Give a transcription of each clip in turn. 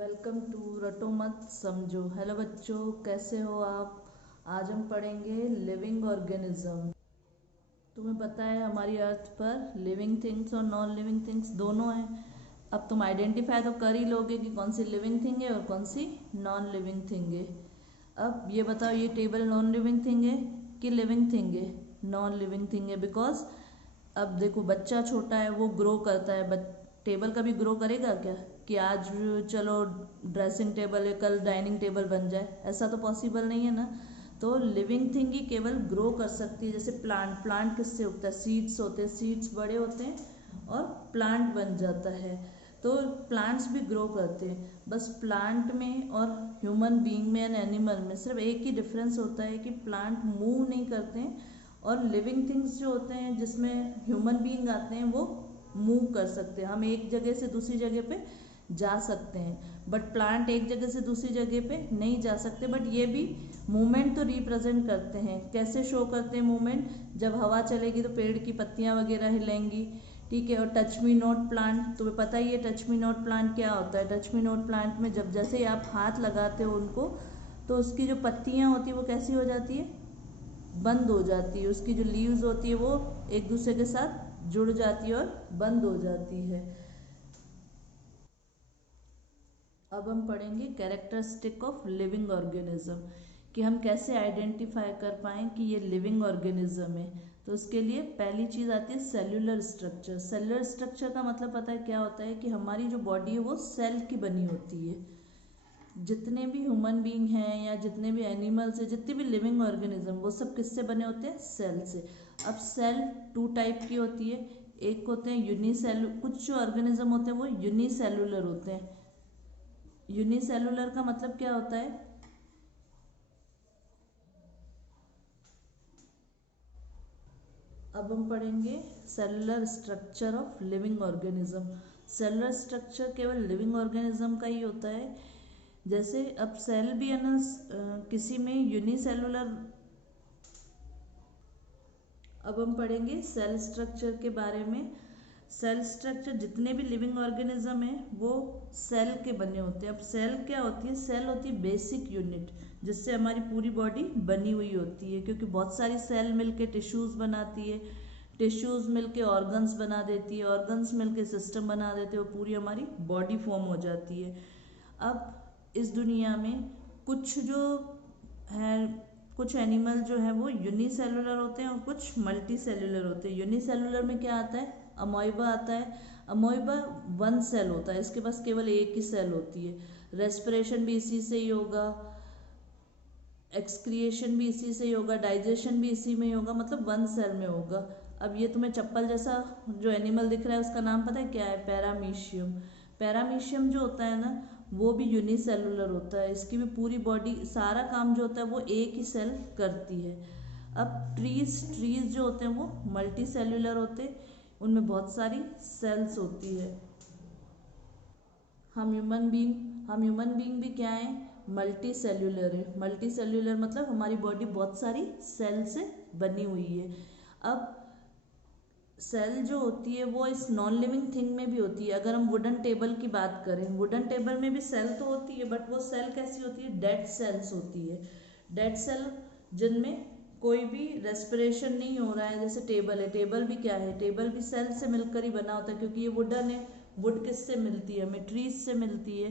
Welcome to रटो मत समझो। Hello बच्चों, कैसे हो आप। आज हम पढ़ेंगे लिविंग ऑर्गेनिज्म। तुम्हें पता है हमारी अर्थ पर लिविंग थिंग्स और नॉन लिविंग थिंग्स दोनों हैं। अब तुम आइडेंटिफाई तो कर ही लोगे कि कौन सी लिविंग थिंग है और कौन सी नॉन लिविंग थिंग है। अब ये बताओ, ये टेबल नॉन लिविंग थिंग है कि लिविंग थिंग है। नॉन लिविंग थिंग है बिकॉज अब देखो, बच्चा छोटा है, वो ग्रो करता है। टेबल कभी ग्रो करेगा क्या कि आज चलो ड्रेसिंग टेबल है, कल डाइनिंग टेबल बन जाए? ऐसा तो पॉसिबल नहीं है ना। तो लिविंग थिंग ही केवल ग्रो कर सकती है। जैसे प्लांट किससे उगता है? सीड्स होते हैं, सीड्स बड़े होते हैं और प्लांट बन जाता है। तो प्लांट्स भी ग्रो करते हैं। बस प्लांट में और ह्यूमन बीइंग में एंड एनिमल में सिर्फ एक ही डिफरेंस होता है कि प्लांट मूव नहीं करते हैं और लिविंग थिंग्स जो होते हैं जिसमें ह्यूमन बीइंग आते हैं वो मूव कर सकते हैं। हम एक जगह से दूसरी जगह पे जा सकते हैं, बट प्लांट एक जगह से दूसरी जगह पे नहीं जा सकते। बट ये भी मूवमेंट तो रिप्रेजेंट करते हैं। कैसे शो करते हैं मूवमेंट? जब हवा चलेगी तो पेड़ की पत्तियां वगैरह हिलेंगी, ठीक है। और टच मी नॉट प्लांट, तुम्हें पता ही है टच मी नॉट प्लांट क्या होता है। टच मी नॉट प्लांट में जब जैसे ही आप हाथ लगाते हो उनको, तो उसकी जो पत्तियां होती है वो कैसी हो जाती है? बंद हो जाती है। उसकी जो लीव्स होती है वो एक दूसरे के साथ जुड़ जाती है और बंद हो जाती है। अब हम पढ़ेंगे कैरेक्टरिस्टिक ऑफ लिविंग ऑर्गेनिज्म, कि हम कैसे आइडेंटिफाई कर पाएँ कि ये लिविंग ऑर्गेनिज्म है। तो उसके लिए पहली चीज़ आती है सेल्यूलर स्ट्रक्चर। सेल्यूलर स्ट्रक्चर का मतलब पता है क्या होता है? कि हमारी जो बॉडी है वो सेल की बनी होती है। जितने भी ह्यूमन बीइंग हैं या जितने भी एनिमल्स हैं, जितने भी लिविंग ऑर्गेनिज्म, वो सब किससे बने होते हैं? सेल से। अब सेल टू टाइप की होती है। एक होते हैं कुछ जो ऑर्गेनिज्म होते हैं वो यूनिसेलुलर होते हैं। यूनिसेलुलर का मतलब क्या होता है? अब हम पढ़ेंगे cellular structure of living organism. Cellular structure केवल लिविंग ऑर्गेनिज्म का ही होता है। जैसे अब सेल भी है ना, किसी में यूनिसेलुलर। अब हम पढ़ेंगे सेल स्ट्रक्चर के बारे में। सेल स्ट्रक्चर, जितने भी लिविंग ऑर्गेनिज्म हैं वो सेल के बने होते हैं। अब सेल क्या होती है? सेल होती है बेसिक यूनिट जिससे हमारी पूरी बॉडी बनी हुई होती है, क्योंकि बहुत सारी सेल मिलके टिश्यूज बनाती है, टिश्यूज मिलके ऑर्गन्स बना देती है, ऑर्गन्स मिलके सिस्टम बना देते हैं, वो पूरी हमारी बॉडी फॉर्म हो जाती है। अब इस दुनिया में कुछ जो है, कुछ एनिमल जो है वो यूनिसेलुलर होते हैं और कुछ मल्टी सेलुलर होते हैं। यूनिसेलुलर में क्या आता है? अमोइबा आता है। अमोइबा वन सेल होता है, इसके पास केवल एक ही सेल होती है। रेस्पिरेशन भी इसी से ही होगा, एक्सक्रिएशन भी इसी से ही होगा, डाइजेशन भी इसी में ही होगा, मतलब वन सेल में होगा। अब ये तुम्हें चप्पल जैसा जो एनिमल दिख रहा है उसका नाम पता है क्या है? पैरामीशियम। पैरामीशियम जो होता है ना, वो भी यूनिसेलुलर होता है। इसकी भी पूरी बॉडी, सारा काम जो होता है वो एक ही सेल करती है। अब ट्रीज जो होते हैं वो मल्टी सेलुलर होते हैं, उनमें बहुत सारी सेल्स होती है। हम ह्यूमन बीइंग भी क्या है? मल्टी सेल्यूलर है। मल्टी सेल्यूलर मतलब हमारी बॉडी बहुत सारी सेल से बनी हुई है। अब सेल जो होती है वो इस नॉन लिविंग थिंग में भी होती है। अगर हम वुडन टेबल की बात करें, वुडन टेबल में भी सेल तो होती है, बट वो सेल कैसी होती है? डेड सेल्स होती है। डेड सेल जिनमें कोई भी रेस्पिरेशन नहीं हो रहा है। जैसे टेबल है, टेबल भी क्या है? टेबल भी सेल से मिलकर ही बना होता है, क्योंकि ये वुडन है। वुड किससे मिलती है? हमें ट्रीज से मिलती है।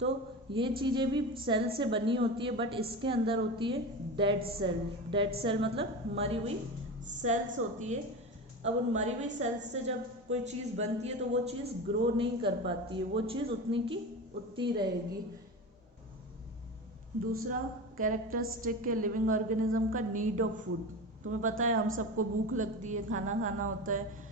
तो ये चीज़ें भी सेल से बनी होती है, बट इसके अंदर होती है डेड सेल। डेड सेल मतलब मरी हुई सेल्स होती है। अब उन मरी हुई सेल्स से जब कोई चीज़ बनती है तो वो चीज़ ग्रो नहीं कर पाती है, वो चीज़ उतनी की उतनी रहेगी। दूसरा कैरेक्टरिस्टिक है लिविंग ऑर्गेनिज्म का, नीड ऑफ फूड। तुम्हें पता है हम सबको भूख लगती है, खाना खाना होता है।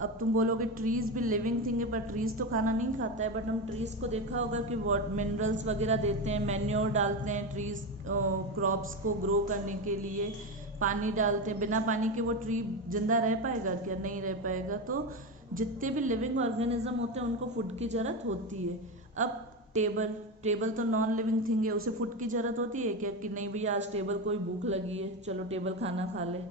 अब तुम बोलोगे ट्रीज भी लिविंग थिंग है, पर ट्रीज तो खाना नहीं खाता है। बट हम ट्रीज को देखा होगा कि वॉट मिनरल्स वगैरह देते हैं, मैन्योर डालते हैं ट्रीज क्रॉप्स को ग्रो करने के लिए, पानी डालते हैं। बिना पानी के वो ट्री जिंदा रह पाएगा क्या? नहीं रह पाएगा। तो जितने भी लिविंग ऑर्गेनिज्म होते हैं उनको फूड की जरूरत होती है। अब टेबल टेबल तो नॉन लिविंग थिंग है, उसे फूड की जरूरत होती है क्या? कि नहीं भैया आज टेबल को ही भूख लगी है, चलो टेबल खाना खा ले।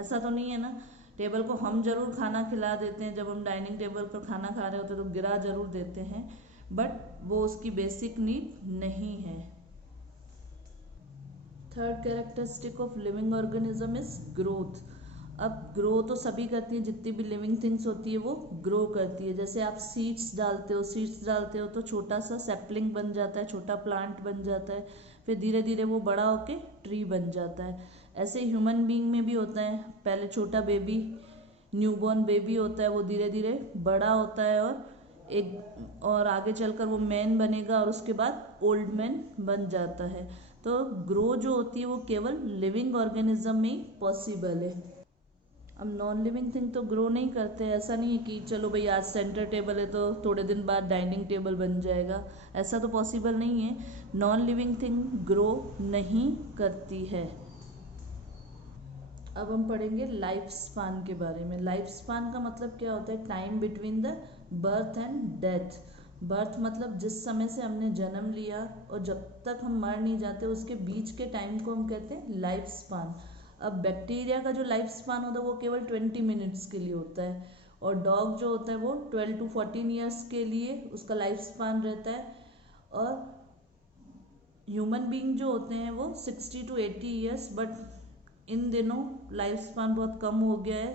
ऐसा तो नहीं है ना। टेबल को हम जरूर खाना खिला देते हैं, जब हम डाइनिंग टेबल पर खाना खा रहे होते हैं तो गिरा जरूर देते हैं, बट वो उसकी बेसिक नीड नहीं है। Third characteristic of living organism is growth. अब ग्रो तो सभी करती हैं, जितनी भी लिविंग थिंग्स होती है वो ग्रो करती है। जैसे आप सीड्स डालते हो तो छोटा सा सैपलिंग बन जाता है, छोटा प्लांट बन जाता है, फिर धीरे धीरे वो बड़ा होके ट्री बन जाता है। ऐसे ह्यूमन बीइंग में भी होता है, पहले छोटा बेबी, न्यूबॉर्न बेबी होता है, वो धीरे धीरे बड़ा होता है और आगे चलकर वो मैन बनेगा और उसके बाद ओल्ड मैन बन जाता है। तो ग्रो जो होती है वो केवल लिविंग ऑर्गेनिज्म में ही पॉसिबल है। अब नॉन लिविंग थिंग तो ग्रो नहीं करते। ऐसा नहीं है कि चलो भाई आज सेंटर टेबल है तो थोड़े दिन बाद डाइनिंग टेबल बन जाएगा, ऐसा तो पॉसिबल नहीं है। नॉन लिविंग थिंग ग्रो नहीं करती है। अब हम पढ़ेंगे लाइफ स्पान के बारे में। लाइफ स्पान का मतलब क्या होता है? Time between the birth and death. Birth मतलब जिस समय से हमने जन्म लिया और जब तक हम मर नहीं जाते उसके बीच के टाइम को हम कहते हैं लाइफ स्पान। अब बैक्टीरिया का जो लाइफ स्पान होता है वो केवल 20 मिनट्स के लिए होता है, और डॉग जो होता है वो 12 to 14 ईयर्स के लिए उसका लाइफ स्पान रहता है, और ह्यूमन बीइंग जो होते हैं वो 60 to 80 ईयर्स। बट इन दिनों लाइफ स्पान बहुत कम हो गया है,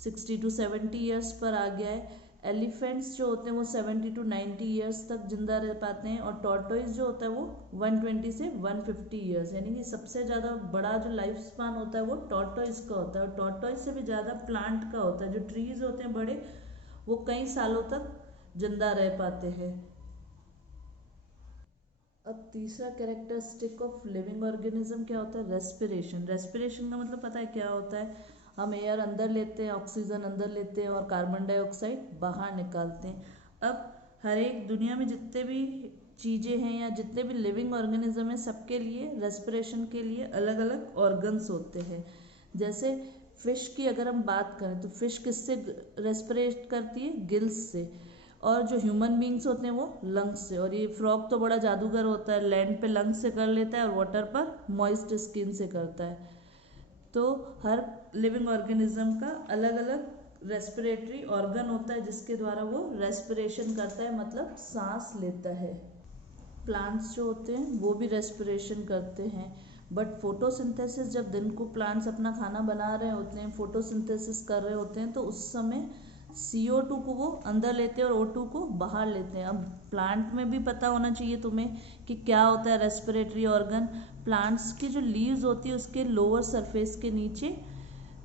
60 to 70 ईयर्स पर आ गया है। एलिफेंट्स जो होते हैं वो 70 to 90 ईयर्स तक जिंदा रह पाते हैं, और टॉर्टोइस जो होता है वो 120 से 150 ईयर्स, यानी कि सबसे ज़्यादा बड़ा जो लाइफ स्पान होता है वो टॉर्टोइस का होता है। और टॉर्टोइस से भी ज़्यादा प्लांट का होता है। जो ट्रीज होते हैं बड़े, वो कई सालों तक जिंदा रह पाते हैं। अब तीसरा कैरेक्टरिस्टिक ऑफ लिविंग ऑर्गेनिज्म क्या होता है? रेस्पिरेशन। रेस्पिरेशन का मतलब पता है क्या होता है? हम एयर अंदर लेते हैं, ऑक्सीजन अंदर लेते हैं और कार्बन डाइऑक्साइड बाहर निकालते हैं। अब हर एक दुनिया में जितने भी चीज़ें हैं या जितने भी लिविंग ऑर्गेनिज्म हैं, सबके लिए रेस्पिरेशन के लिए अलग अलग ऑर्गन्स होते हैं। जैसे फिश की अगर हम बात करें तो फिश किससे रेस्पिरेट करती है? गिल्स से। और जो ह्यूमन बींग्स होते हैं वो लंग्स से। और ये फ्रॉग तो बड़ा जादूगर होता है, लैंड पे लंग्स से कर लेता है और वाटर पर मॉइस्ट स्किन से करता है। तो हर लिविंग ऑर्गेनिज्म का अलग अलग रेस्पिरेटरी ऑर्गन होता है जिसके द्वारा वो रेस्पिरेशन करता है, मतलब सांस लेता है। प्लांट्स जो होते हैं वो भी रेस्पिरेशन करते हैं, बट फोटोसिंथेसिस, जब दिन को प्लांट्स अपना खाना बना रहे होते हैं, फोटोसिंथेसिस कर रहे होते हैं, तो उस समय CO2 को वो अंदर लेते हैं और O2 को बाहर लेते हैं। अब प्लांट में भी पता होना चाहिए तुम्हें कि क्या होता है रेस्पिरेटरी ऑर्गन। प्लांट्स की जो लीव्स होती है उसके लोअर सरफेस के नीचे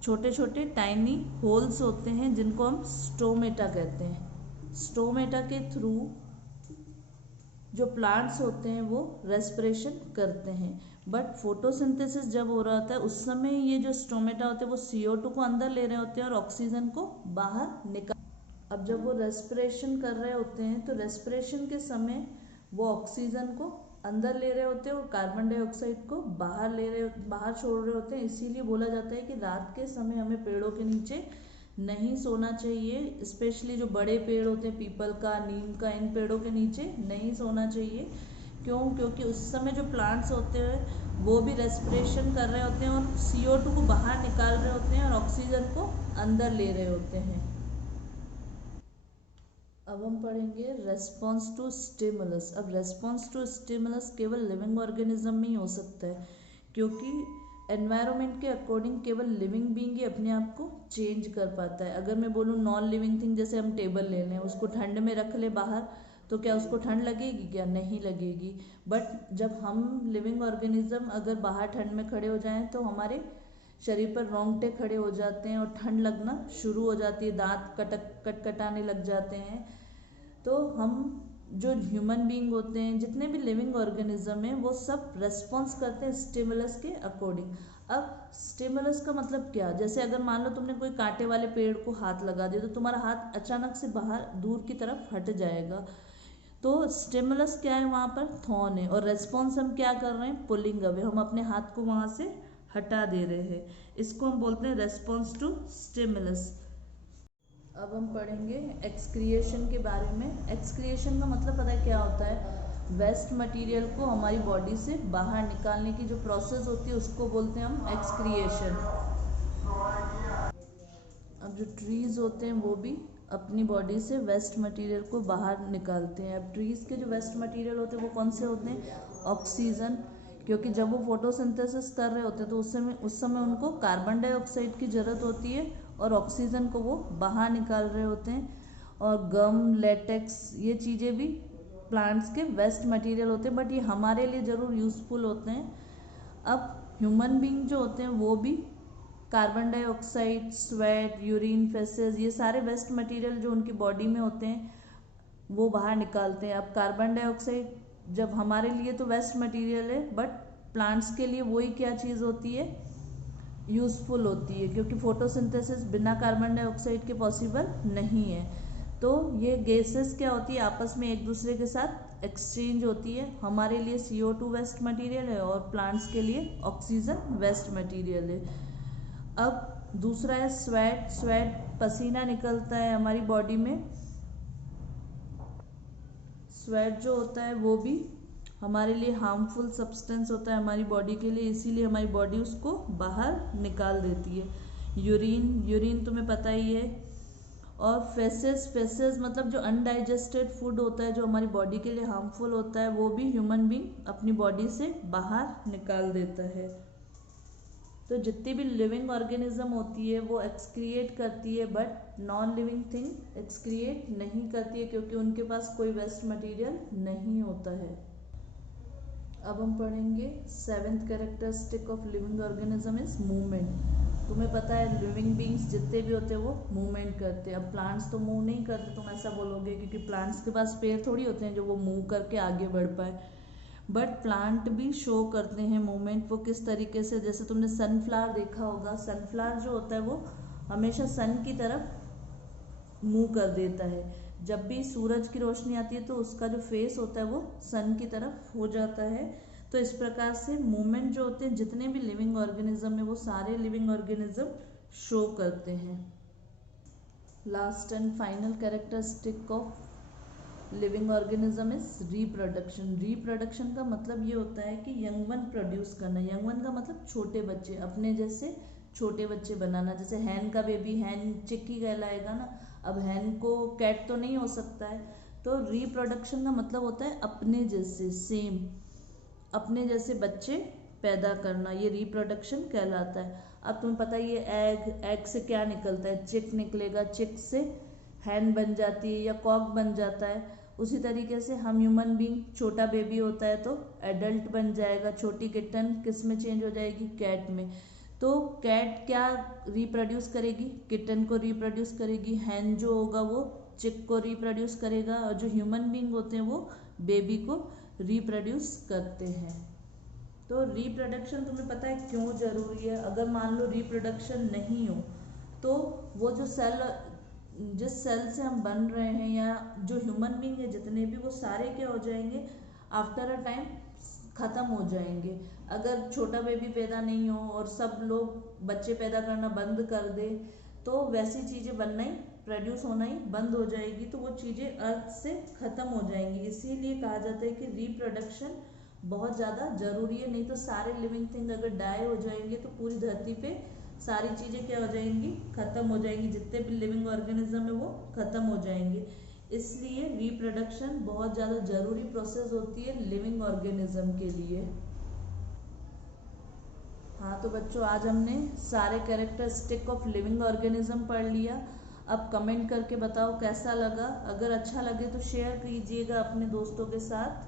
छोटे छोटे टाइनी होल्स होते हैं जिनको हम स्टोमेटा कहते हैं। स्टोमेटा के थ्रू जो प्लांट्स होते हैं वो रेस्पिरेशन करते हैं। बट फोटोसिंथेसिस जब हो रहा होता है उस समय ये जो स्टोमेटा होते हैं वो CO2 को अंदर ले रहे होते हैं और ऑक्सीजन को बाहर निकाल। अब जब वो रेस्पिरेशन कर रहे होते हैं तो रेस्पिरेशन के समय वो ऑक्सीजन को अंदर ले रहे होते हैं और कार्बन डाइऑक्साइड को बाहर छोड़ रहे होते हैं। इसीलिए बोला जाता है कि रात के समय हमें पेड़ों के नीचे नहीं सोना चाहिए, स्पेशली जो बड़े पेड़ होते हैं, पीपल का, नीम का, इन पेड़ों के नीचे नहीं सोना चाहिए। क्यों? क्योंकि उस समय जो प्लांट्स होते हैं वो भी रेस्पिरेशन कर रहे होते हैं और CO2 को बाहर निकाल रहे होते हैं और ऑक्सीजन को अंदर ले रहे होते हैं। अब हम पढ़ेंगे रेस्पॉन्स टू स्टिमुलस। अब रेस्पॉन्स टू स्टिमुलस केवल लिविंग ऑर्गेनिज्म में ही हो सकता है, क्योंकि एनवायरनमेंट के अकॉर्डिंग केवल लिविंग बीइंग ही अपने आप को चेंज कर पाता है। अगर मैं बोलूँ नॉन लिविंग थिंग, जैसे हम टेबल ले लें, उसको ठंड में रख ले बाहर, तो क्या उसको ठंड लगेगी? क्या नहीं लगेगी। बट जब हम लिविंग ऑर्गेनिज्म अगर बाहर ठंड में खड़े हो जाएं तो हमारे शरीर पर रोंगटे खड़े हो जाते हैं और ठंड लगना शुरू हो जाती है, दांत कटकटाने लग जाते हैं। तो हम जो ह्यूमन बीइंग होते हैं, जितने भी लिविंग ऑर्गेनिज्म हैं, वो सब रेस्पॉन्स करते हैं स्टिमुलस के अकॉर्डिंग। अब स्टिमुलस का मतलब क्या? जैसे अगर मान लो तुमने कोई कांटे वाले पेड़ को हाथ लगा दिया तो तुम्हारा हाथ अचानक से बाहर दूर की तरफ हट जाएगा। तो स्टिमुलस क्या है? वहाँ पर थॉर्न है, और रेस्पॉन्स हम क्या कर रहे हैं? पुलिंग अवे, हम अपने हाथ को वहाँ से हटा दे रहे हैं। इसको हम बोलते हैं रेस्पॉन्स टू स्टिमुलस। अब हम पढ़ेंगे एक्सक्रिएशन के बारे में। एक्सक्रिएशन का मतलब पता है क्या होता है? वेस्ट मटेरियल को हमारी बॉडी से बाहर निकालने की जो प्रोसेस होती है उसको बोलते हैं हम एक्सक्रिएशन। अब जो ट्रीज होते हैं वो भी अपनी बॉडी से वेस्ट मटेरियल को बाहर निकालते हैं। अब ट्रीज़ के जो वेस्ट मटेरियल होते हैं वो कौन से होते हैं? ऑक्सीजन, क्योंकि जब वो फोटोसिंथेसिस कर रहे होते हैं तो उस समय उनको कार्बन डाइऑक्साइड की ज़रूरत होती है और ऑक्सीजन को वो बाहर निकाल रहे होते हैं। और गम, लेटेक्स, ये चीज़ें भी प्लांट्स के वेस्ट मटेरियल होते हैं, बट ये हमारे लिए ज़रूर यूज़फुल होते हैं। अब ह्यूमन बीइंग जो होते हैं वो भी carbon dioxide, sweat, urine, faces, ये सारे वेस्ट मटेरियल जो उनकी बॉडी में होते हैं वो बाहर निकालते हैं। अब कार्बन डाइऑक्साइड जब हमारे लिए तो वेस्ट मटेरियल है, बट प्लांट्स के लिए वही क्या चीज़ होती है? यूज़फुल होती है, क्योंकि फोटोसिंथेसिस बिना कार्बन डाइऑक्साइड के पॉसिबल नहीं है। तो ये गैसेस क्या होती है? आपस में एक दूसरे के साथ एक्सचेंज होती है। हमारे लिए CO2 वेस्ट मटेरियल है और प्लांट्स के लिए ऑक्सीजन वेस्ट मटेरियल है। अब दूसरा है स्वेट। स्वेट पसीना निकलता है हमारी बॉडी में। स्वेट जो होता है वो भी हमारे लिए हार्मफुल सब्सटेंस होता है हमारी बॉडी के लिए, इसीलिए हमारी बॉडी उसको बाहर निकाल देती है। यूरिन तुम्हें पता ही है। और फेसेस मतलब जो अनडाइजेस्टेड फूड होता है जो हमारी बॉडी के लिए हार्मफुल होता है वो भी ह्यूमन बीइंग अपनी बॉडी से बाहर निकाल देता है। तो जितनी भी लिविंग ऑर्गेनिज्म होती है वो एक्सक्रिएट करती है, but non living thing excrete नहीं करती है, क्योंकि उनके पास कोई वेस्ट मटेरियल नहीं होता है। अब हम पढ़ेंगे 7th characteristic of living organism is movement. तुम्हें पता है लिविंग बीइंग्स जितने भी होते हैं वो मूवमेंट करते हैं। अब प्लांट्स तो मूव नहीं करते, तुम ऐसा बोलोगे, क्योंकि प्लांट्स के पास पैर थोड़ी होते हैं जो वो मूव करके आगे बढ़ पाए, बट प्लांट भी शो करते हैं मूवमेंट। वो किस तरीके से? जैसे तुमने सनफ्लावर देखा होगा, सनफ्लावर जो होता है वो हमेशा सन की तरफ मूव कर देता है। जब भी सूरज की रोशनी आती है तो उसका जो फेस होता है वो सन की तरफ हो जाता है। तो इस प्रकार से मूवमेंट जो होते हैं जितने भी लिविंग ऑर्गेनिज्म है वो सारे लिविंग ऑर्गेनिज्म शो करते हैं। Last and final characteristic of living organism is reproduction. Reproduction का मतलब ये होता है कि यंग वन प्रोड्यूस करना। यंग वन का मतलब छोटे बच्चे, अपने जैसे छोटे बच्चे बनाना। जैसे हैन का बेबी हैन चिक ही कहलाएगा ना। अब हैन को कैट तो नहीं हो सकता है। तो रिप्रोडक्शन का मतलब होता है अपने जैसे, सेम, अपने जैसे बच्चे पैदा करना, ये रिप्रोडक्शन कहलाता है। अब तुम्हें पता ही है एग से क्या निकलता है? चिक निकलेगा, चिक से हैन बन जाती है या कॉक बन जाता है। उसी तरीके से हम ह्यूमन बीइंग, छोटा बेबी होता है तो एडल्ट बन जाएगा, छोटी किटन किस में चेंज हो जाएगी? कैट में। तो कैट क्या रिप्रोड्यूस करेगी? किटन को रिप्रोड्यूस करेगी। हैन जो होगा वो चिक को रिप्रोड्यूस करेगा, और जो ह्यूमन बीइंग होते हैं वो बेबी को रिप्रोड्यूस करते हैं। तो रिप्रोडक्शन तुम्हें पता है क्यों जरूरी है? अगर मान लो रिप्रोडक्शन नहीं हो तो वो जो जिस सेल से हम बन रहे हैं या जो ह्यूमन बीइंग है जितने भी, वो सारे क्या हो जाएंगे? आफ्टर अ टाइम ख़त्म हो जाएंगे। अगर छोटा बेबी पैदा नहीं हो और सब लोग बच्चे पैदा करना बंद कर दे तो वैसी चीज़ें बनना ही, प्रोड्यूस होना ही बंद हो जाएगी। तो वो चीज़ें अर्थ से ख़त्म हो जाएंगी। इसीलिए कहा जाता है कि रिप्रोडक्शन बहुत ज़्यादा ज़रूरी है। नहीं तो सारे लिविंग थिंग अगर डाई हो जाएंगे तो पूरी धरती पे सारी चीज़ें क्या हो जाएंगी? ख़त्म हो जाएंगी। जितने भी लिविंग ऑर्गेनिज्म है वो ख़त्म हो जाएंगे। इसलिए रिप्रोडक्शन बहुत ज़्यादा ज़रूरी प्रोसेस होती है लिविंग ऑर्गेनिज्म के लिए। हाँ तो बच्चों, आज हमने सारे कैरेक्टरिस्टिक ऑफ लिविंग ऑर्गेनिज्म पढ़ लिया। अब कमेंट करके बताओ कैसा लगा। अगर अच्छा लगे तो शेयर कीजिएगा अपने दोस्तों के साथ।